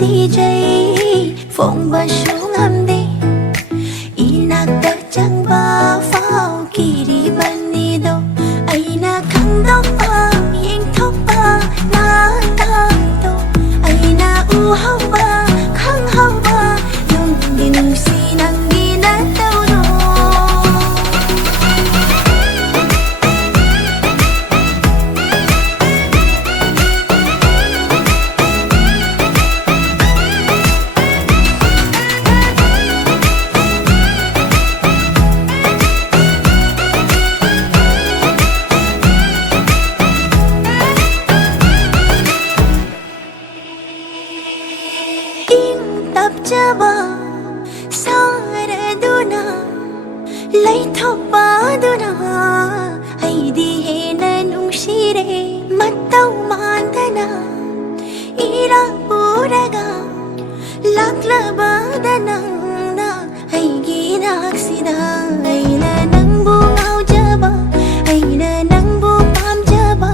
nungsijay phong ba sungam de inakta changba phao kiriban nido aina khangdok pa yengthok pa na tado aina uhau ba khanghau ba nungdi nungsi nanggi na tawdo tapchaba saraduna laithoppaduna aidi hena nungsire mattau mandana ira puraga laklabadana aigi naksida aina nangbu ngaujaba aina nangbu pamjaba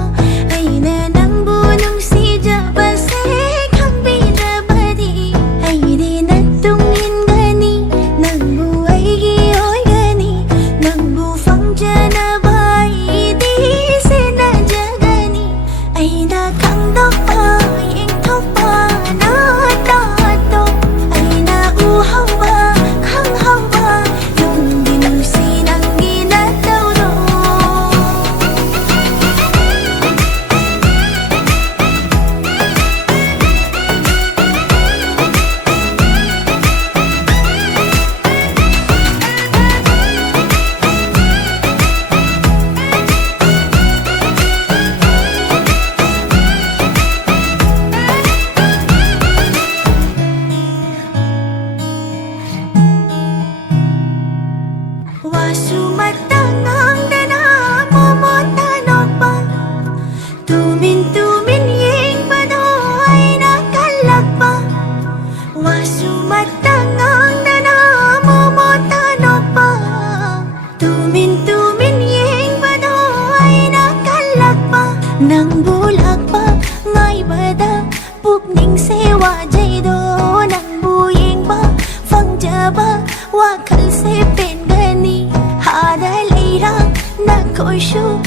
aina nangbu nungsijaba se khambirabadi aidi natungingani nangbu aigi oigani nangbu fangjanaba aidi sena jagani aina khangdokpa yengthokpa na tato aina uhauba khanghauba nungdi nungsi nanggi na tawdo wasumattangang dana momotanokpa tumin yeng pado ay nakalakpa wasumattangang dana momotanokpa tumin yeng pado ay nakalakpa nang bulakpa ngay bada pupning sewa jaydo nang buyeng ba fangjaba wakal se pen gani hada leira na koishu